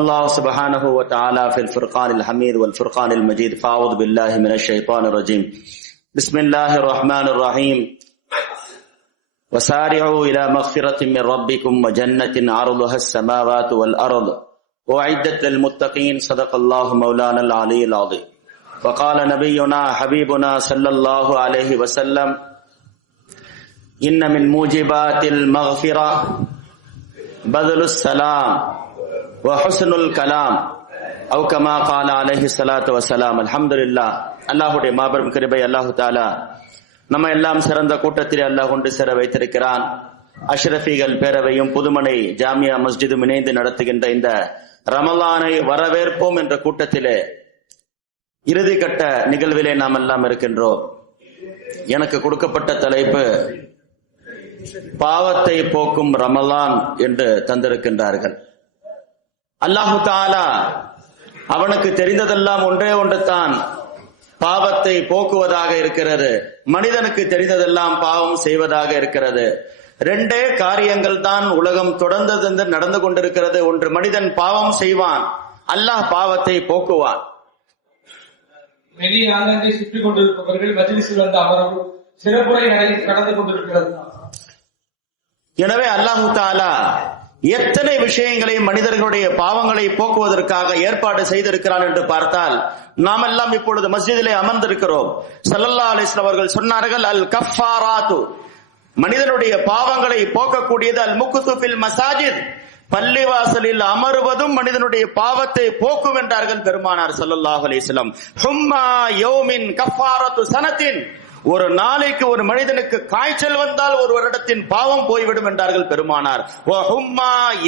الله سبحانه وتعالى في الفرقان الحميد والفرقان المجيد فأعوذ بالله من الشيطان الرجيم بسم الله الرحمن الرحيم وسارعوا إلى مغفرة من ربكم وجنة عرضها السماوات والأرض وأعدت للمتقين صدق الله مولانا العلي العظيم وقال نبينا حبيبنا صلى الله عليه وسلم إن من موجبات المغفرة بذل السلام وحسن الكلام أو كما قال عليه الصلاة والسلام அல்ஹம்துலில்லாஹ். அல்லாஹ்வுடைய மாபெரும் கிருபை அல்லாஹ் தஆலா நம்ம எல்லாம் சிறந்த கூட்டத்திலே அல்லாஹ் கொண்டு சேர வைத்திருக்கிறான். அஷ்ரஃபிகள் பேரவையும் புதுமனை ஜாமியா மஸ்ஜிதும் இணைந்து நடத்துகின்ற இந்த ரமலானை வரவேற்போம் என்ற கூட்டத்திலே இறுதி கட்ட நிகழ்விலே நாம் எல்லாம் இருக்கின்றோம். எனக்கு கொடுக்கப்பட்ட தலைப்பு பாவத்தை போக்கும் ரமலான் என்று தந்திருக்கின்றார்கள். அல்லாஹு தஆலா அவனுக்கு தெரிந்ததெல்லாம் ஒன்றே ஒன்றுதான் பாவத்தை போக்குவதாக இருக்கிறது. மனிதனுக்கு தெரிந்ததெல்லாம் பாவம் செய்வதாக இருக்கிறது. ரெண்டே காரியங்கள் தான் உலகம் தொடர்ந்து நடந்து கொண்டிருக்கிறது. ஒன்று, மனிதன் பாவம் செய்வான், அல்லாஹ் பாவத்தை போக்குவான். வெளியே ஆங்காங்கே சுற்றிக் கொண்டிருப்பவர்கள் மஜ்லிஸில் வந்து அமரவும் சிறப்புரை நடந்து கொண்டிருக்கிறது. எனவே அல்லாஹு தஆலா எத்தனை விஷயங்களை மனிதர்களுடைய பாவங்களை போக்குவதற்காக ஏற்பாடு செய்திருக்கிறான் என்று பார்த்தால், நாம் எல்லாம் இப்பொழுது மஸ்ஜிதிலே அமர்ந்திருக்கிறோம். ஸல்லல்லாஹு அலைஹி வஸல்லம் அவர்கள் சொன்னார்கள், அல் கஃபாராத்து, மனிதனுடைய பாவங்களை போக்கக்கூடியது அல் முக்து ஃபில் மசாஜித், பள்ளிவாசலில் அமர்வதும் மனிதனுடைய பாவத்தை போக்கும் என்றார்கள் பெருமானார் ஸல்லல்லாஹு அலைஹி வஸல்லம். ஹும்மா யௌமின் கஃபாரத்து சனத்தின், ஒரு நாளைக்கு ஒரு மனிதனுக்கு காய்ச்சல் வந்தால் ஒரு வருடத்தின் பாவம் போய்விடும் என்றார்கள் பெருமானார்.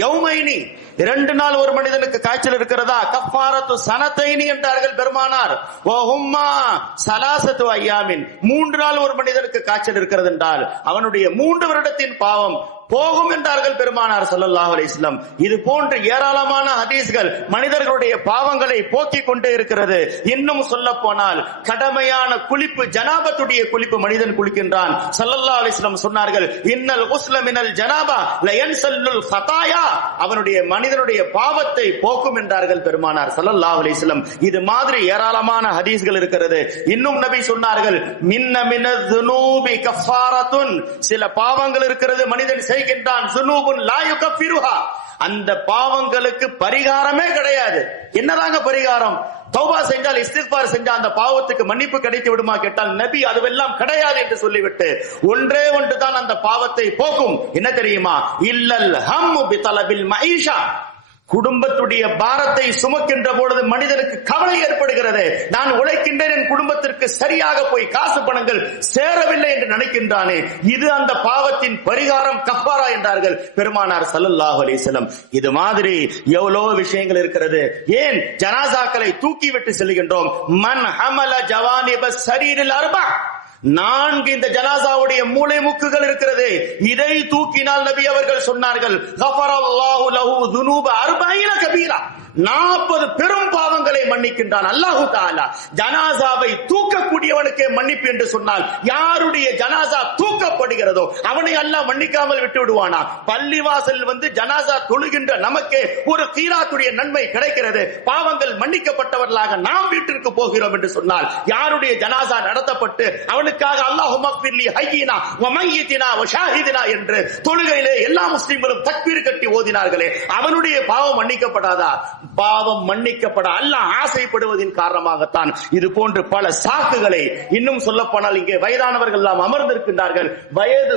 யௌமைனி, 2 நாள் ஒரு மனிதனுக்கு காய்ச்சல் இருக்கிறதா, கஃபாரத்து சனத்தைனி என்றார்கள் பெருமானார். சலாசத்து ஐயாமின், 3 நாள் ஒரு மனிதனுக்கு காய்ச்சல் இருக்கிறது என்றால் அவனுடைய 3 வருடத்தின் பாவம் போகும் என்றார்கள் பெருமானார் ஸல்லல்லாஹு அலைஹி வஸல்லம். இது போன்ற ஏராளமான ஹதீஸ்கள் மனிதர்களுடைய பாவங்களை போக்கிக் கொண்டே இருக்கிறது. இன்னும் சொல்ல போனால் கடமையான குளிப்பு, ஜனாபத்துடைய குளிப்பு மனிதன் குளிக்கின்றான். ஸல்லல்லாஹு அலைஹி வஸல்லம் சொன்னார்கள், இன்னல் குஸ்ல மினல் ஜனாபா லயன்சல்லுல் கதாயா, அவனுடைய மனிதனுடைய பாவத்தை போக்கும் என்றார்கள் பெருமானார் ஸல்லல்லாஹு அலைஹி வஸல்லம். இது மாதிரி ஏராளமான ஹதீஸ்கள் இருக்கிறது. இன்னும் நபி சொன்னார்கள், மின்ன மினஸ் ஸுனூபி கஃபாரத்துன், சில பாவங்கள் இருக்கிறது மனிதன் செய்கின்றான், ஸுனூபுன் லா யுகஃபிருஹா, அந்த பாவங்களுக்கு பரிகாரமே கிடையாது. என்னதாங்க பரிகாரம்? தௌபா செஞ்சால், இஸ்திக்பார் செஞ்சால் அந்த பாவத்துக்கு மன்னிப்பு கிடைத்து விடுமா கேட்டால் நபி அதுவெல்லாம் கிடையாது என்று சொல்லிவிட்டு ஒன்றே ஒன்று தான் அந்த பாவத்தை போக்கும். என்ன தெரியுமா? இல்லல் ஹம்மு பிதலபில் மஈஷா, குடும்பத்துடைய பாரத்தை சுமக்கின்ற பொழுது மனிதனுக்கு கவலை ஏற்படுகிறது. நான் உழைக்கின்றேன், என் குடும்பத்திற்கு சரியாக போய் காசு பணங்கள் சேரவில்லை என்று நினைக்கின்றானே, இது அந்த பாவத்தின் பரிகாரம், கஃபாரா என்றார்கள் பெருமானார் ஸல்லல்லாஹு அலைஹி வஸல்லம். இது மாதிரி எவ்வளவு விஷயங்கள் இருக்கிறது. ஏன் ஜனாசாக்களை தூக்கிவிட்டு செல்கின்றோம்? மன் ஹமல ஜவானிப ஸரீரில் அர்பா, 4 இந்த ஜனாசாவுடைய மூளை முக்குகள் இருக்கிறது. இதை தூக்கினால் நபி அவர்கள் சொன்னார்கள், கஃபரல்லாஹு லஹு ذுனூப 40 கபீரா, 40 பெரும் பாவங்களை மன்னிக்கின்றான் அல்லாஹு தஆலா. ஜனாசாவை தூக்கக்கூடியவனுக்கே மன்னிப்பு என்று சொன்னால், யாருடைய ஜனாசா தூக்கப்படுகிறதோ அவனை அல்லாஹ் மன்னிக்காமல் விட்டு விடுவானா? பள்ளிவாசல் வந்து ஜனாசா தொழுகின்ற நமக்கே ஒரு கீராத்துடைய நன்மை கிடைக்கிறது. பாவங்கள் மன்னிக்கப்பட்டவர்களாக நாம் வீட்டிற்கு போகிறோம் என்று சொன்னால், யாருடைய ஜனாசா நடத்தப்பட்டு அவனுக்காக அல்லாஹும்ம ஃபிர்லி ஹய்யினா வ மய்யிதினா வ ஷாஹிதினா என்று தொழுகையிலே எல்லா முஸ்லிம்களும் தக்பீர் கட்டி ஓதினார்களே, அவனுடைய பாவம் மன்னிக்கப்படாதா? பாவம் மன்னிக்கப்பட அல்லாஹ் ஆசைப்படுவதின் காரணமாகத்தான் இது போன்று பல சாக்குகளை. இன்னும் சொல்ல போனால், இங்கே வயதானவர்கள் எல்லாம் அமர்ந்திருக்கின்றார்கள். வயது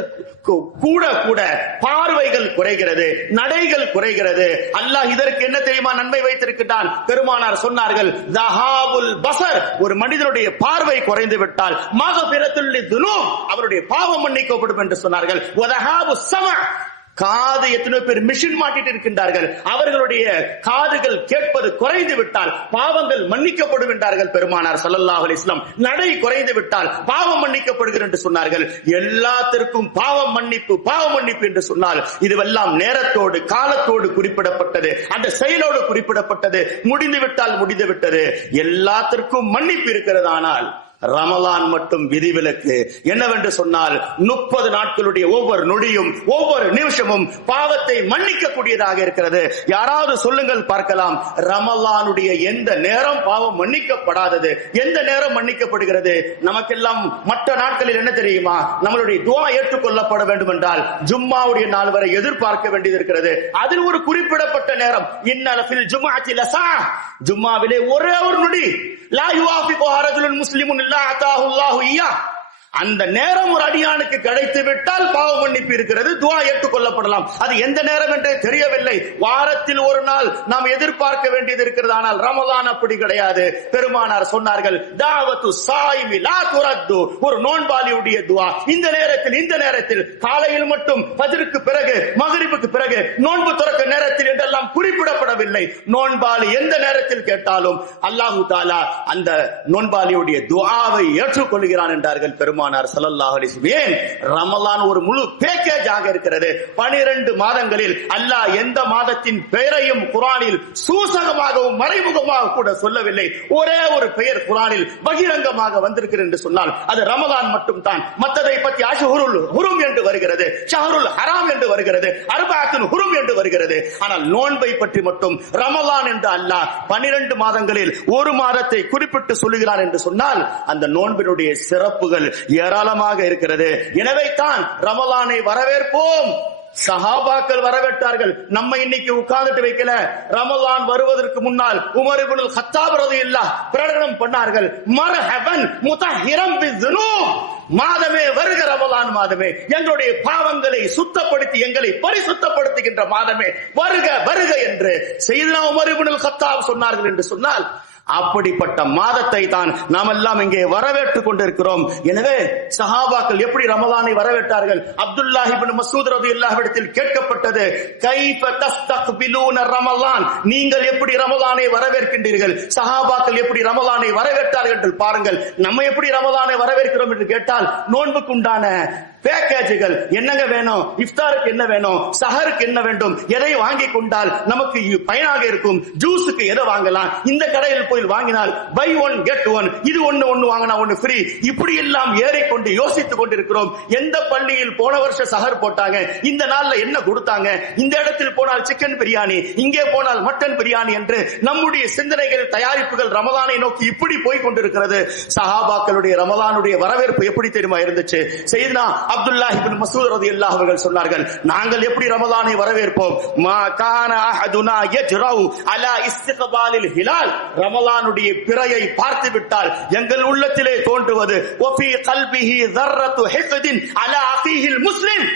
கூட கூட பார்வைகள் குறைகிறது, நடைகள் குறைகிறது. அல்லாஹ் இதற்கு என்ன தெரியுமா நன்மை வைத்திருக்கிறான்? பெருமானார் சொன்னார்கள், தஹாபுல் பஸர், ஒரு மனிதனுடைய பார்வை குறைந்து விட்டால் மக்ஃபிரத்துல் லிதுனூப், அவருடைய பாவம் மன்னிக்கப்படும் என்று சொன்னார்கள். வதஹாபு ஸமஅ, காது, எத்தனை பேர் மிஷின் மாட்டிட்டு இருக்கின்றார்கள், அவர்களுடைய காதுகள் கேட்பது குறைந்து விட்டால் பாவங்கள் மன்னிக்கப்படும் என்றார்கள் பெருமானார் ஸல்லல்லாஹு அலைஹி வஸல்லம். நடை குறைந்து விட்டால் பாவம் மன்னிக்கப்படுகிறது என்று சொன்னார்கள். எல்லாத்திற்கும் பாவம் மன்னிப்பு என்று சொன்னால் இதுவெல்லாம் நேரத்தோடு காலத்தோடு குறிப்பிடப்பட்டது, அந்த செயலோடு குறிப்பிடப்பட்டது. முடிந்து விட்டால் முடிந்து விட்டது. எல்லாத்திற்கும் மன்னிப்பு இருக்கிறது. ஆனால் ரமலான் மட்டும் விதிவிலக்கு. என்னவென்று சொன்னால் 30 நாட்களுடைய ஒவ்வொரு நொடியும் ஒவ்வொரு நிமிஷமும் பாவத்தை மன்னிக்க கூடியதாக இருக்கிறது. யாராவது சொல்லுங்கள் பார்க்கலாம், ரமலானுடைய எந்த நேரம் பாவம் மன்னிக்கப்படாதது, எந்த நேரம் மன்னிக்கப்படுகிறது? நமக்கெல்லாம் மற்ற நாட்களில் என்ன தெரியுமா, நம்மளுடைய துஆ ஏற்றுக்கொள்ளப்பட வேண்டும் என்றால் ஜும்மாவுடைய நாள் வரை எதிர்பார்க்க வேண்டியது இருக்கிறது. அதில் ஒரு குறிப்பிடப்பட்ட நேரம், இன்னல ஃபில் ஜும்ஆத்தி லஸா, ஜும்மாவிலே ஒரே ஒரு நொடி, லா யுவாஃபிகு ரஜுலுன் முஸ்லிமுன் இல்லா அதாஹு அல்லாஹு இய்யா, அந்த நேரம் ஒரு அடியானுக்கு கிடைத்து விட்டால் பாவ மன்னிப்பு இருக்கிறது, துஆ ஏற்றுக்கொள்ளப்படலாம். அது எந்த நேரம் என்றே தெரியவில்லை. வாரத்தில் ஒரு நாள் நாம் எதிர்பார்க்க வேண்டியது இருக்கிறது. ஆனால் ரமலான் அப்படி கிடையாது. பெருமானார் சொன்னார்கள், தாவத்து சாயிமி லா துரத்து, ஒரு நோன்பாளியுடைய துஆ இந்த நேரத்தில் காலையில் மட்டும் ஃபஜ்ருக்கு பிறகு மக்ரிபுக்கு பிறகு நோன்பு துறக்க நேரத்தில் என்றெல்லாம் குறிப்பிடப்படவில்லை. நோன்பாளி எந்த நேரத்தில் கேட்டாலும் அல்லாஹ் தஆலா அந்த நோன்பாளியுடைய துஆவை ஏற்றுக்கொள்கிறான் என்றார்கள் பெருமானார் ஸல்லல்லாஹு அலைஹி வஸல்லம். ஏன்? ரமலான் ஒரு முழு பேக்கேஜாக இருக்கிறது. 12 மாதங்களில் அல்லாஹ் எந்த மாதத்தின் பெயரையும் குர்ஆனில் சூசகமாகவும் மறைமுகமாக கூட சொல்லவில்லை. ஒரே ஒரு பெயர் குர்ஆனில் பகிரங்கமாக வந்திருக்கிறது என்று சொன்னால் அது ரமலான் மட்டும் தான். மற்றதை பற்றி அஷ்ஹுருல் ஹுரும் என்று வருகிறது, ஷஹ்ருல் ஹராம் என்று வருகிறது, அர்பஅத்துல் ஹுரும் என்று வருகிறது. ஆனால் நோன்பை பற்றி மட்டும் ரமலான் என்று அல்லாஹ் 12 மாதங்களில் ஒரு மாதத்தை குறிப்பிட்டு சொல்லுகிறார் என்று சொன்னால் அந்த நோன்பினுடைய சிறப்புகள் ஏராளமாக இருக்கிறது. எனவே தான் ரமலானை வரவேற்போம். சஹாபாக்கள் வரவேற்றார்கள். நம்ம இன்னைக்கு உட்கார்ந்துட்டு வைக்கல. ரமலான் வருவதற்கு முன்னால் உமர் இப்னுல் கத்தாப் ரலியல்லாஹு பிரகடனம் பண்ணார்கள், மர்ஹபன் முதஹிரம் பிஸ்ஸுனூப், மாதமே வருக, ரமலான் மாதமே, எங்களுடைய பாவங்களை சுத்தப்படுத்தி எங்களை பரிசுத்தப்படுத்துகின்ற மாதமே வருக வருக என்று சையதுனா உமர் இப்னுல் கத்தாப் சொன்னார்கள் என்று சொன்னால் அப்படிப்பட்ட மாதத்தை தான் நாம் எல்லாம் இங்கே வரவேற்றுக் கொண்டிருக்கிறோம். எனவே சஹாபாக்கள் எப்படி ரமலானை வரவேற்றார்கள்? அப்துல்லாஹ் இப்னு மஸ்ஊத் ரலியல்லாஹு அன்ஹு கேட்கப்பட்டது, கைஃப தஸ்தக்பிலூன ரமலான், நீங்கள் எப்படி ரமலானை வரவேற்கின்றீர்கள்? சஹாபாக்கள் எப்படி ரமலானை வரவேற்றார்கள் என்று பாருங்கள். நம்ம எப்படி ரமலானை வரவேற்கிறோம் என்று கேட்டால் நோன்புக்கு உண்டான பேக்கேஜுகள் என்னங்க வேணும், இஃப்தாருக்கு என்ன வேணும், சஹருக்கு என்ன வேண்டும், எதை வாங்கி கொண்டால் நமக்கு பயனாக இருக்கும், ஜூஸுக்கு எதை வாங்கலாம், இந்த கடையில் போய் வாங்கினால் பை ஒன் கெட் ஒன், இது ஒன்னு வாங்கினா ஒன்னு ஃப்ரீ, இப்படி எல்லாம் ஏறிக்கொண்டு யோசித்துக் கொண்டிருக்கிறோம். எந்த பள்ளியில் போன வருஷம் சஹர் போட்டாங்க, இந்த நாள்ல என்ன கொடுத்தாங்க, இந்த இடத்தில் போனால் சிக்கன் பிரியாணி, இங்கே போனால் மட்டன் பிரியாணி என்று நம்முடைய சிந்தனைகள் தயாரிப்புகள் ரமலானை நோக்கி இப்படி போய் கொண்டிருக்கிறது. சஹாபாக்களுடைய ரமலானுடைய வரவேற்பு எப்படி தெரியுமா இருந்துச்சு? சையதுனா அப்துல்லாஹ் இப்னு மஸ்ஊத் ரலியல்லாஹு அன்ஹு சொன்னார்கள், நாங்கள் எப்படி ரமலானை வரவேற்போம்? மா கான அஹதுனா யஜ்ரவு அலா இஸ்திக்பாலில் ஹிலால், ரமலானுடைய பிறையை பார்த்து விட்டால் எங்கள் உள்ளத்திலே தோன்றுவது வஃபி கல்பிஹி ذرة ஹிக்தின் அலா அஃபீஹில் முஸ்லிம்,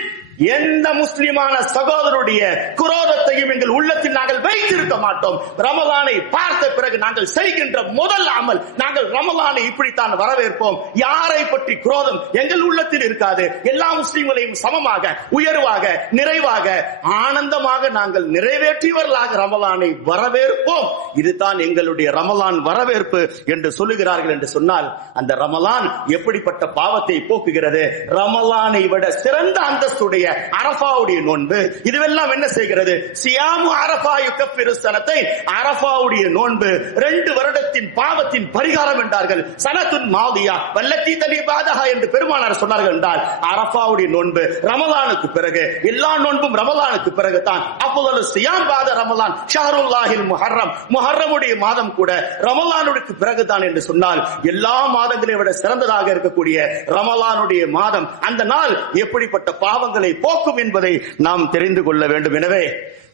எந்த முஸ்லிமான சகோதரருடைய குரோதத்தையும் எங்கள் உள்ளத்தில் நாங்கள் வைத்திருக்க மாட்டோம். ரமலானை பார்த்த பிறகு நாங்கள் செய்கின்ற முதல் அமல், நாங்கள் ரமலானை இப்படித்தான் வரவேற்போம். யாரை பற்றி குரோதம் எங்கள் உள்ளத்தில் இருக்காது. எல்லா முஸ்லிம்களையும் சமமாக, உயர்வாக, நிறைவாக, ஆனந்தமாக நாங்கள் நிறைவேற்றியவர்களாக ரமலானை வரவேற்போம். இதுதான் எங்களுடைய ரமலான் வரவேற்பு என்று சொல்லுகிறார்கள் என்று சொன்னால் அந்த ரமலான் எப்படிப்பட்ட பாவத்தை போக்குகிறது? ரமலானை விட சிறந்த அந்தஸ்துடைய அரஃபாவுடைய நோன்பு. இதுவெல்லாம் என்ன செய்கிறது? சியாமு அரஃபா யுகஃபிரு ஸனத்தை, அரஃபாவுடைய நோன்பு 2 வருடத்தின் பாவத்தின் பரிகாரம் என்றார்கள். சனத்துன் மாதியா வல்லத்தி தலிபாதஹா என்று பெருமானார் சொன்னார்கள் என்றால் அரஃபாவுடைய நோன்பு ரமலானுக்கு பிறகு, எல்லா நோன்பும் ரமலானுக்கு பிறகு தான். அஃதலு சியாம் பாத ரமலான் ஷஹ்ருல்லாஹில் முஹர்ரம், முஹர்ரமுடைய மாதம் கூட ரமலானுக்கு பிறகுதான் என்று சொன்னால் எல்லா மாதங்களை விட சிறந்ததாக இருக்கக்கூடிய ரமலானுடைய மாதம், அந்த நாள் எப்படிப்பட்ட பாவங்களை போக்கும் என்பதை நாம் தெரிந்து கொள்ள வேண்டும். எனவே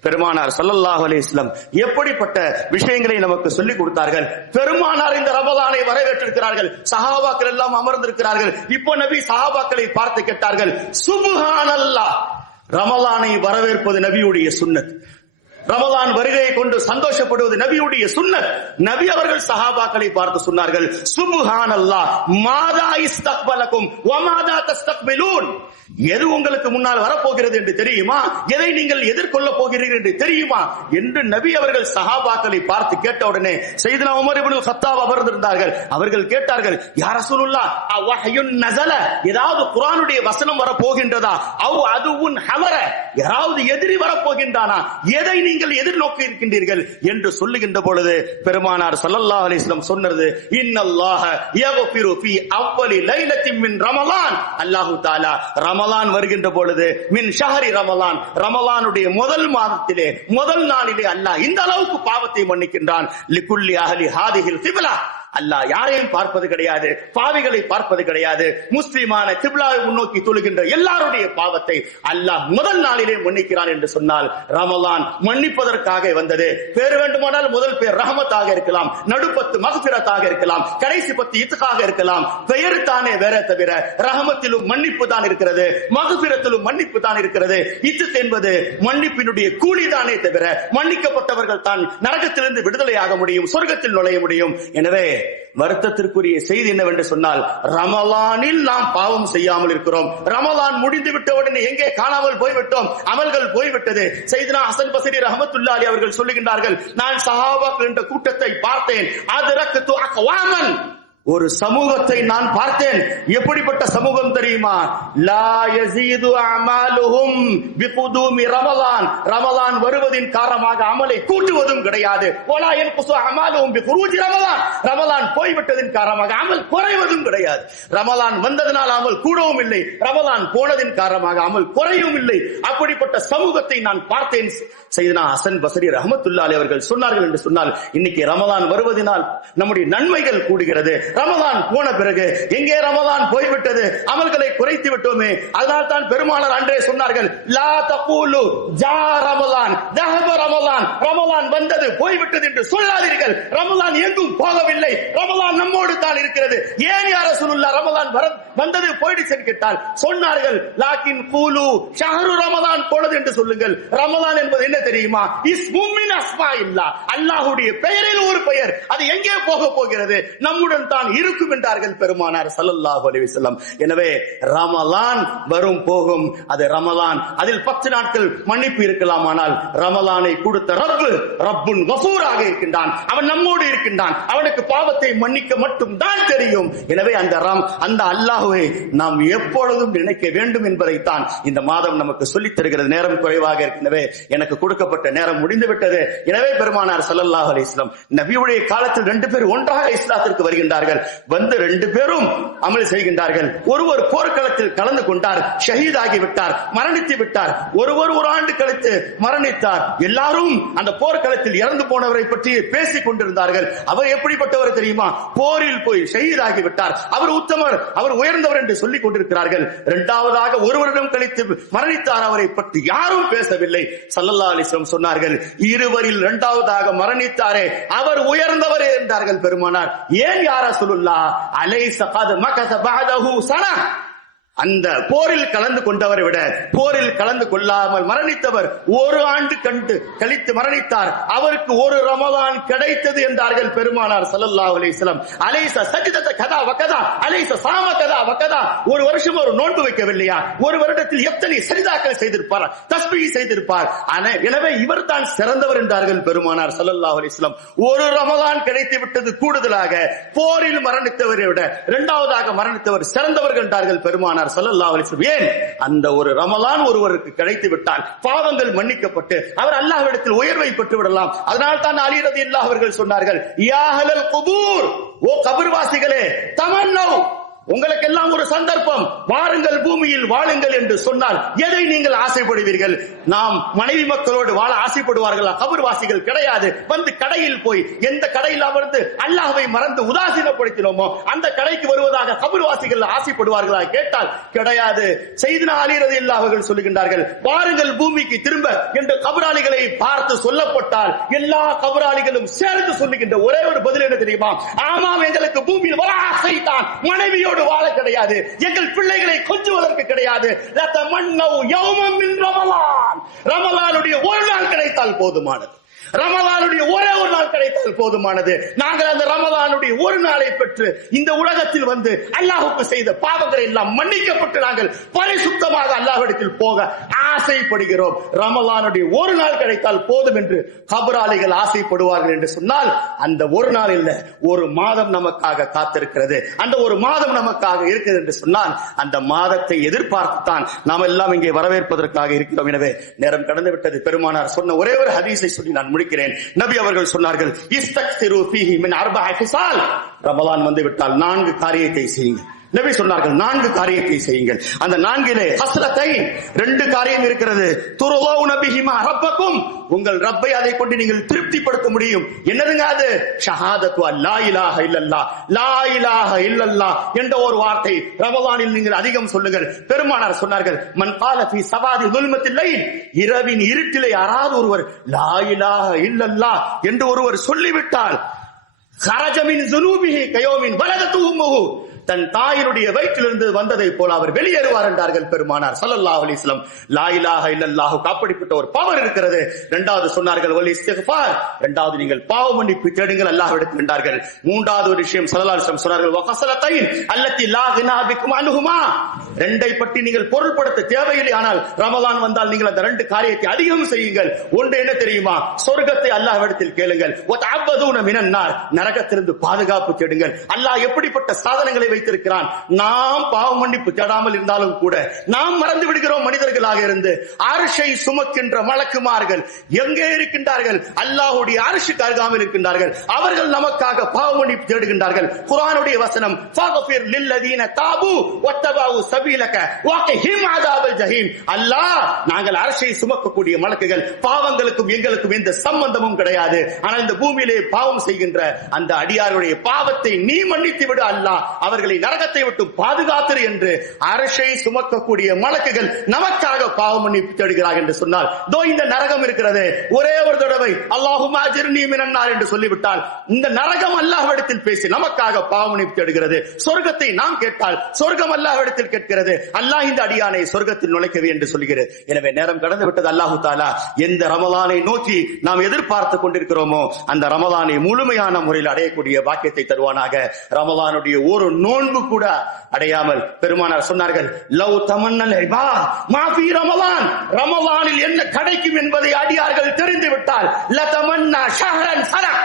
பெருமானார் ஸல்லல்லாஹு அலைஹி வஸல்லம் எப்படிப்பட்ட விஷயங்களை நமக்கு சொல்லிக் கொடுத்தார்கள். பெருமானார் இந்த ரமலானை வரவேற்றிருக்கிறார்கள். சஹாபாக்கள் எல்லாம் அமர்ந்திருக்கிறார்கள். இப்போ நபி சஹாபாக்களை பார்த்து கேட்டார்கள், சுப்ஹானல்லாஹ், ரமலானை வரவேற்பது நபியுடைய சுன்னத், ரமலான் வருகையை கொண்டு சந்தோஷப்படுவது நபியுடைய சுன்னத். நபி அவர்கள் சஹாபாக்களை பார்த்து சொன்னார்கள், சுப்ஹானல்லாஹ் மாதா இஸ்தக்பலகும் வ மாதா தஸ்தக்பிலூன், எது உங்களுக்கு முன்னால் வரப்போகிறது என்று தெரியுமா? எதை நீங்கள் எதிர்கொள்ள போகிறீர்கள் என்று தெரியுமா என்று நபி அவர்கள் சஹாபாக்களை பார்த்து கேட்டவுடனே சையதுனா உமர் இப்னு கத்தாப் அமர்ந்திருந்தார்கள். அவர்கள் கேட்டார்கள், யா ரசூலுல்லாஹ் அவஹ்யுன் நஸல, ஏதாவது குர்ஆனுடைய வசனம் வர போகின்றதா? அவ் அதுவுன் ஹவர, யாராவது எதிரி வர போகின்றானா? எதை நீங்கள் எதிர்நோக்கி இருக்கின்றீர்கள் என்று சொல்லுகின்ற பொழுது பெருமானார் ஸல்லல்லாஹு அலைஹி வஸல்லம் சொன்னது, இன்னல்லாஹ யக்ஃபிரு ஃபீ அவ்வலி லைலத்தின் மின் ரமலான், அல்லாஹ் தஆலா ரமலான் வருகின்ற பொழுது மின் ஷஹரி ரமலான், ரமலானுடைய முதல் மாதத்திலே முதல் நாளிலே அல்லாஹ் இந்த அளவுக்கு பாவத்தை மன்னிக்கின்றான். லிகுல்லி அஹ்லி ஹாதிஹில் கிப்லா, அல்லாஹ் யாரையும் பார்ப்பது கிடையாது, பாவிகளை பார்ப்பது கிடையாது. முஸ்லிமான கிப்லாவை முன்னோக்கி தொழுகின்ற எல்லாருடைய பாவத்தை அல்லாஹ் முதல் நாளிலே மன்னிக்கிறான் என்று சொன்னால் ரமலான் மன்னிப்பதற்காக வந்தது. பேர் வேண்டுமானால் முதல் பேர் ரஹமத்தாக இருக்கலாம், நடுப்பத்து மக்ஃபிரத்தாக இருக்கலாம், கடைசி பத்து இத்காக இருக்கலாம். பெயர் தானே வேற தவிர ரஹமத்திலும் மன்னிப்பு தான் இருக்கிறது, மக்ஃபிரத்திலும் மன்னிப்பு தான் இருக்கிறது. இத்க் என்பது மன்னிப்பினுடைய கூலி தானே தவிர மன்னிக்கப்பட்டவர்கள் தான் நரகத்திலிருந்து விடுதலையாக முடியும், சொர்க்கத்தில் நுழைய முடியும். எனவே வருத்தத்திற்குரிய செய்தி என்னவென்று சொன்னால், ரமலானில் நாம் பாவம் செய்யாமல் இருக்கிறோம். ரமலான் முடிந்து விட்ட உடனே எங்கே காணாமல் போய்விட்டோம், அமல்கள் போய்விட்டது. சையதுனா ஹசன் பஸ்ரி ரஹ்மத்துல்லாஹி அலைஹி அவர்கள் சொல்லுகின்றார்கள், நான் சஹாபாக்கள் என்ற கூட்டத்தை பார்த்தேன். அதரக்து அக்வாமன், ஒரு சமூகத்தை நான் பார்த்தேன். எப்படிப்பட்ட சமூகம் தெரியுமா? லா யஸீது அமாலுஹும் பிகுதூமி ரமலான், ரமலான் வருவதின் காரணமாக அமலை கூட்டுவதும் கிடையாது. வலா யன்குஸு அமாலுஹும் பிகுரூஜி ரமலான், ரமலான் போய்விட்டதின் காரணமாக அமல் குறைவதும் கிடையாது. ரமலான் வந்ததனால் அமல் கூடவும் இல்லை, ரமலான் போனதின் காரணமாக அமல் குறையும் இல்லை. அப்படிப்பட்ட சமூகத்தை நான் பார்த்தேன். சையதுனா ஹசன் பஸ்ரி ரஹ்மத்துல்லாஹி அலைஹி அவர்கள் சொன்னார்கள் என்று சொன்னால், இன்னைக்கு ரமலான் வருவதனால் நம்முடைய நன்மைகள் கூடுகிறது. ரமலான் போன பிறகு எங்கே ரமலான் போய்விட்டது, அமல்களை குறைத்து விட்டோமே. அதனால் தான் பெருமானார் அன்றே சொன்னார்கள், லா தகூலு ஜா ரமலான் தஹப ரமலான், ரமலான் வந்தது போய்விட்டது என்று சொல்லாதீர்கள். ரமலான் எங்கும் போகவில்லை, ரமலான் நம்மோடு தான் இருக்கிறது. ஏன் யா ரசூலுல்லாஹ் ரமலான் வந்தது போயிடுச்சு கேட்டால் சொன்னார்கள், லாக்கின் கூலு ஷஹரு ரமலான் போனது என்று சொல்லுங்கள். ரமலான் என்பது என்ன தெரியுமா? இஸ்மும் மின் அஸ்மாஇல்லாஹ், அல்லாஹ்வுடைய பெயரில் ஒரு பெயர். அது எங்கே போக போகிறது? நம்முடன் தான் இருக்கும் என்றார்கள் பெருமானார் ஸல்லல்லாஹு அலைஹி வஸல்லம். எனவே ரமலான் வரும் போகும், அது ரமலான். அதில் 10 நாட்கள் மன்னிப்பு இருக்கலாமானால் ரமலானை கொடுத்த ரப்பு ரப்புன் கஃபூராக இருக்கின்றான். அவன் நம்மோடு இருக்கின்றான். அவனுக்கு பாவத்தை மன்னிக்க மட்டும் தான் தெரியும். எனவே அந்த அல்லாஹ்வை நாம் எப்பொழுதும் நினைக்க வேண்டும் என்பதைத்தான் இந்த மாதம் நமக்கு சொல்லித் தருகிறது. நேரம் குறைவாக இருக்கிறது, எனக்கு கொடுக்கப்பட்ட நேரம் முடிந்து விட்டது. எனவே பெருமானார் ஸல்லல்லாஹு அலைஹி வஸல்லம் நபியுடைய காலத்தில் 2 பேர் ஒன்றாக இஸ்லாத்திற்கு வருகின்றார்கள். வந்து 2 பேரும் அமல் செய்கின்றார்கள். ஒருவர் போர்க்களத்தில் கலந்து கொண்டார், ஷஹீதாகி விட்டார், மரணித்து விட்டார். ஒருவர் ஒரு ஆண்டு கழித்து மரணித்தார். எல்லாரும் அந்த போர்க்களத்தில் இறந்து போனவரை பற்றி பேசிக் கொண்டிருந்தார்கள். அவர் எப்படிப்பட்டவர் தெரியுமா? போரில் போய் ஷஹீதாகி விட்டார், அவர் உத்தமர், அவர் உயர்ந்தவர் என்று சொல்லிக் கொண்டிருக்கிறார்கள். இரண்டாவதாக ஒரு வருடம் கழித்து மரணித்தார், அவரை பற்றி யாரும் பேசவில்லை. ஸல்லல்லாஹு அலைஹி வஸல்லம் சொன்னார்கள், இருவரில் இரண்டாவதாக மரணித்தாரே அவர் உயர்ந்தவர் என்றார்கள் பெருமானார். ஏன் யா ரசூலுல்லாஹ், அலைஸ கத் மக்கஸ பஅதஹு ஸனா, அந்த போரில் கலந்து கொண்டவரை விட போரில் கலந்து கொள்ளாமல் மரணித்தவர் ஒரு ஆண்டு கழித்து மரணித்தார், அவருக்கு ஒரு ரமலான் கிடைத்தது என்றார்கள் பெருமானார் ஸல்லல்லாஹு அலைஹி வஸல்லம். அலைஸ சஜ்தத கதா வகதா, அலைஸ சாம கதா வகதா, ஒரு வருஷம் ஒரு நோன்பு வைக்கவில்லையா? ஒரு வருடத்தில் எத்தனை சஜ்தாக்கள் செய்திருப்பார், தஸ்பீஹ் செய்திருப்பார். எனவே இவர் தான் சிறந்தவர் என்றார்கள் பெருமானார் ஸல்லல்லாஹு அலைஹி வஸல்லம். ஒரு ரமலான் கிடைத்து விட்டது கூடுதலாக போரில் மரணித்தவரை விட இரண்டாவதாக மரணித்தவர் சிறந்தவர் என்றார்கள் பெருமானார் ஸல்லல்லாஹு அலைஹி வஸல்லம். ஏன்? அந்த ஒரு ரமலான் ஒருவருக்கு கிடைத்து விட்டால் பாவங்கள் மன்னிக்கப்பட்டு அவர் அல்லாஹ்விடத்தில் உயர்வை பெற்று விடலாம். அதனால் தான் அலி ரலியல்லாஹு அவர்கள் சொன்னார்கள், யா அஹ்லல் குபூர், ஓ கபர்வாசிகளே, தமன்னவ், உங்களுக்கெல்லாம் ஒரு சந்தர்ப்பம், வாருங்கள் பூமியில் வாழுங்கள் என்று சொன்னால் எதை நீங்கள் ஆசைப்படுவீர்கள்? நாம் மனைவி மக்களோடு வாழ ஆசைப்படுவார்களா? கபர்வாசிகள் கிடையாது. வந்து கடையில் போய் எந்த கடையில் அமர்ந்து அல்லாஹ்வை மறந்து உதாசீனப்படுத்தினோமோ அந்த கடைக்கு வருவதாக கபர்வாசிகள் ஆசைப்படுவார்களா கேட்டால் கிடையாது. சையதுனா அலி ரலியல்லாஹு அவர்கள் சொல்லுகின்றார்கள், வாருங்கள் பூமிக்கு திரும்ப என்று கபராளிகளை பார்த்து சொல்லப்பட்டால் எல்லா கபராளிகளும் சேர்ந்து சொல்லுகின்ற ஒரே ஒரு பதில் என்ன தெரியுமா? ஆமாம், எங்களுக்கு பூமியில் வர ஆசைதான், மனைவியோடு வாழ கிடையாது, எங்கள் பிள்ளைகளை கொஞ்சுவதற்கு கிடையாது. ரமலானுடைய ஒரு நாள் கிடைத்தால் போதுமானது. ரமலானுடைய ஒரே ஒரு நாள் கிடைத்தால் போதுமானது. நாங்கள் அந்த ரமலானுடைய ஒரு நாளை பெற்று இந்த உலகத்தில் வந்து அல்லாஹ்வுக்கு செய்த பாவங்களை எல்லாம் மன்னிக்கப்பட்டு நாங்கள் பரிசுத்தமாக அல்லாஹ்விடத்தில் போக ஆசைப்படுகிறோம். ரமலானுடைய ஒரு நாள் கிடைத்தால் போதும் என்று கபராளிகள் ஆசைப்படுவார்கள் என்று சொன்னால், அந்த ஒரு நாள் இல்ல, ஒரு மாதம் நமக்காக காத்திருக்கிறது. அந்த ஒரு மாதம் நமக்காக இருக்குது என்று சொன்னால், அந்த மாதத்தை எதிர்பார்த்துத்தான் நாம் எல்லாம் இங்கே வரவேற்பதற்காக இருக்கிறோம். எனவே நேரம் கடந்து விட்டது. பெருமானார் சொன்ன ஒரே ஒரு ஹதீஸை சொல்லி நான் முடிக்கிறேன். நபி அவர்கள் சொன்னார்கள், இஸ்தக்திரு ஃபீஹி மின் அர்பஅ ஃபிசால். ரமலான் வந்து விட்டால் 4 காரியத்தை செய்யுங்கள். நபி சொன்னார்கள், 4 காரியத்தை செய்யுங்கள். அந்த 4 ஹஸ்ரத்தை 2 காரியம் இருக்கிறது. துர்லௌன பிஹிமா ரப்பக்கும், உங்கள் ரப்பை அதை கொண்டு நீங்கள் திருப்திப்படுத்த முடியும். என்னதுங்க அது? ஷஹாதத்து அல்லா இலாஹ இல்லல்லாஹ், லா இலாஹ இல்லல்லாஹ் என்ற ஒரு வார்த்தை ரமலானில் நீங்கள் அதிகம் சொல்லுங்கள். பெருமானார் சொன்னார்கள், மன் கால ஃபீ சவாதி ظுல்மத்தில் லைல், இரவின் இருட்டிலே யாராவது ஒருவர் லா இலாஹ இல்லல்லாஹ் என்று ஒருவர் சொல்லிவிட்டால், خرج من ذنوبه كيوم ولدته امه, தன் தாயினுடைய வயிற்றிலிருந்து வந்ததை போல அவர் வெளியேறுவார் என்றார்கள் பெருமானார் ஸல்லல்லாஹு அலைஹி வஸல்லம். லா இலாஹ இல்லல்லாஹ் அப்படிப்பட்ட ஒரு பவர் இருக்கிறது. இரண்டாவது சொன்னார்கள், வல் இஸ்திக்ஃபார், இரண்டாவது நீங்கள் பாவ மன்னிப்பு தேடுங்கள் அல்லாஹ்விடத்தில் என்றார்கள். மூன்றாவது ஒரு விஷயம் ஸல்லல்லாஹு அலைஹி வஸல்லம் சொன்னார்கள், வகஸலத்தைன் அல்லதி லா கினா பிக்கும் அன்ஹுமா, ரெண்டை பற்றி நீங்கள் பொருள்படுத்த தேவையில்லை, ஆனால் ரமலான் வந்தால் நீங்கள் அந்த 2 காரியத்தை அதிகம் செய்யுங்கள். ஒன்று என்ன தெரியுமா? சொர்க்கத்தை அல்லாஹ்விடத்தில் கேளுங்கள். வதஅபதுன மினன் நார், நரகத்திலிருந்து பாதுகாப்பு தேடுங்கள். அல்லாஹ் எப்படிப்பட்ட சாதனங்களை வைத்திருக்கிறான். நாம் பாவ மன்னிப்பு தேடாமல் இருந்தாலும் கூட நாம் மறந்து விடுகிறோம். மனிதர்களாக இருந்து அர்ஷை சுமக்கின்ற மலக்குமார்கள் எங்கே இருக்கின்றார்கள்? அல்லாஹ்வுடைய அர்ஷுக்கு அருகாமையில் இருக்கின்றார்கள். அவர்கள் நமக்காக பாவ மன்னிப்பு தேடுகின்றார்கள். குர்ஆனுடைய வசனம், ஃபக்ஃபிர் லில்லதீன தாபு வத்தபவு சபீலக வகிஹிம் அஸாபல் ஜஹீம். அல்லாஹ், நாங்கள் அர்ஷை சுமக்கக்கூடிய மலக்குகள், பாவங்களுக்கும் எங்களுக்கும் எந்த சம்பந்தமும் கிடையாது. ஆனால் இந்த பூமியிலே பாவம் செய்கின்ற அந்த அடியாருடைய பாவத்தை நீ மன்னித்து விடு அல்லாஹ், அவர்களை நரகத்தை விட்டு பாதுகாத்திரு என்று அர்ஷை சுமக்கக்கூடிய மலக்குகள் நமக்காக பாவ மன்னிப்பு தேடுகிறார்கள் என்று சொன்னால், தோ இந்த நரகம் இருக்கிறது, ஒரே ஒரு தடவை அல்லாஹும்ம அஜிர்னி மினன் நார் என்று சொல்லிவிட்டால் இந்த நரகம் அல்லாஹ்விடத்தில் பேசி நமக்காக பாவ மன்னிப்பு தேடுகிறது. சொர்க்கத்தை நாம் கேட்டால் சொர்க்கம் அல்லாஹ்விடத்தில் கேட்கிறது, அல்லாஹ் இந்த அடியானை சொர்க்கத்தில் நுழைக்கவே என்று சொல்கிறது. எனவே நேரம் கடந்து விட்டது. அல்லாஹு தஆலா எந்த ரமலானை நோக்கி நாம் எதிர்பார்த்துக் கொண்டிருக்கிறோமோ அந்த ரமலானை முழுமையான முறையில் அடையக்கூடிய பாக்கியத்தை தருவானாக. ரமலானுடைய ஒரு நோன்பு கூட அடையாமல் பெருமானார் சொன்னார்கள், லவ் தமன்னல் இபாத் மா ஃபீ ரமலான், ரமலானில் என்ன கிடைக்கும் என்பதை அடியார்கள் தெரிந்து விட்டால் லதமன்னா ஷஹரன் சனா,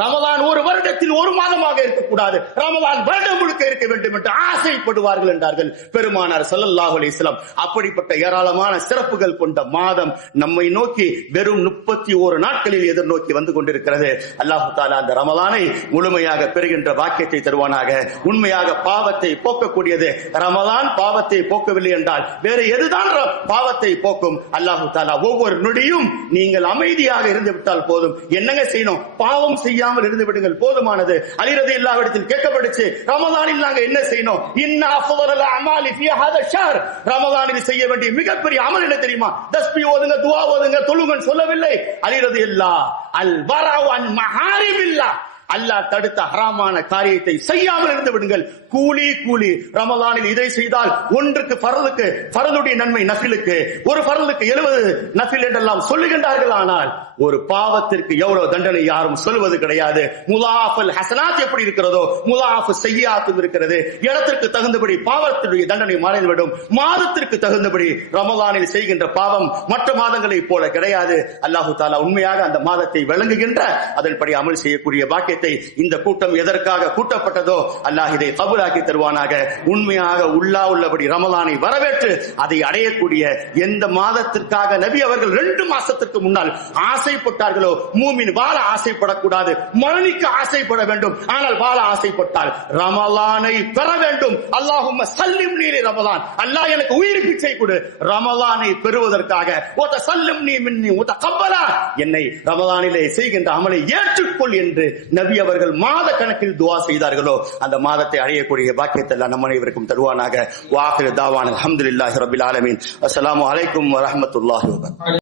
ரமலான் ஒரு வருடத்தில் ஒரு மாதமாக இருக்கக்கூடாது, ரமலான் வருடம் முழுக்க இருக்க வேண்டும் என்று ஆசைப்படுவார்கள் என்றார்கள் பெருமானார் ஸல்லல்லாஹு அலைஹி வஸல்லம். அப்படிப்பட்ட ஏராளமான சிறப்புகள் கொண்ட மாதம் நம்மை நோக்கி வெறும் 31 நாட்களில் எதிர்நோக்கி வந்து கொண்டிருக்கிறது. அல்லாஹ் தஆலா அந்த ரமலானை முழுமையாக பெறுகின்ற பாக்கியத்தை தருவானாக. உண்மையாக பாவத்தை போக்கக்கூடியது ரமலான். பாவத்தை போக்கவில்லை என்றால் வேறு எதுதான் பாவத்தை போக்கும்? அல்லாஹ் தஆலா ஒவ்வொரு நொடியும் நீங்கள் அமைதியாக இருந்து விட்டால் போதும். என்னங்க செய்யணும்? பாவம் செய்யாமல் இருந்து விடுங்கள், போதுமானது. அலி ரலியல்லாஹு அன்ஹு கேட்கப்பட்டுச்சு, ரமலானில் நாங்க என்ன செய்யணும்? இன்ன அஃதலல் அமாலி ஃபீ ஹாதா ஷஹர், ரமலானில் செய்ய வேண்டிய மிகப்பெரிய அமல் என்ன தெரியுமா? தஸ்பீஹ் ஓதுங்க, துஆ ஓதுங்க, தொழுங்கன்னு சொல்லவில்லை. அலி ரலியல்லாஹு அல் வரவு அன் மஹாரிமில்லாஹ், அல்லாஹ் தடுத்த ஹராமான காரியத்தை செய்யாமல் இருந்து விடுங்கள். கூலி கூலி. ரமலானில் இதை செய்தால் ஒன்றுக்கு ஃபர்லுக்கு ஃபர்லுடைய நன்மை நஃபிலுக்கு, ஒரு ஃபர்லுக்கு 70 நஃபில் என்றெல்லாம் சொல்லுகின்றார்கள். ஆனால் ஒரு பாவத்திற்கு எவ்வளவு தண்டனை யாரும் சொல்வது கிடையாது. முலாஃபல் ஹசனாத் எப்படி இருக்கிறதோ முலாஃபு ஸய்யிஆத்தும் இருக்கிறது. இடத்திற்கு தகுந்தபடி பாவத்தினுடைய தண்டனை மாறிவிடும். மாதத்திற்கு தகுந்தபடி ரமலானில் செய்கின்ற பாவம் மற்ற மாதங்களைப் போல கிடையாது. அல்லாஹு தஆலா உண்மையாக அந்த மாதத்தை விளங்குகின்ற அதன்படி அமல் செய்யக்கூடிய பாக்கியத்தை இந்த கூட்டம் எதற்காக கூட்டப்பட்டதோ அல்லாஹ் இதை கபூலாக்கி தருவானாக. உண்மையாக உள்ளபடி ரமலானை வரவேற்று அதை அடையக்கூடிய எந்த மாதத்திற்காக நபி அவர்கள் 2 மாசத்திற்கு முன்னால் ஆசைப்பட்டார்களோ, மூமின் வாழ ஆசைப்படக்கூடாது, மரணிக்க ஆசைப்பட வேண்டும். ஆனால் வாழ ஆசைப்பட்டால் ரமலானை பெற வேண்டும். அல்லாஹும்ம சல்லிம்னி ரமலான், அல்லாஹ் எனக்கு உயிர் பிச்சை கொடு ரமலானை பெறுவதற்காக. ஓத சல்லிம்னி மின்னி முதகப்பலா, என்னை ரமலானிலே செய்கின்ற அமலை ஏற்றுக்கொள் என்று நபி அவர்கள் மாத கணக்கில் துஆ செய்தார்களோ அந்த மாதத்தை அடையக்கூடிய பாக்கியத்தை அல்லாஹ் நம் அனைவருக்கும் தருவானாக. வ ஆகிரு தாவானா அல்ஹம்துலில்லாஹி ரப்பில் ஆலமீன். அஸ்ஸலாமு அலைக்கும் வ ரஹ்மத்துல்லாஹி வ பரகாத்துஹு.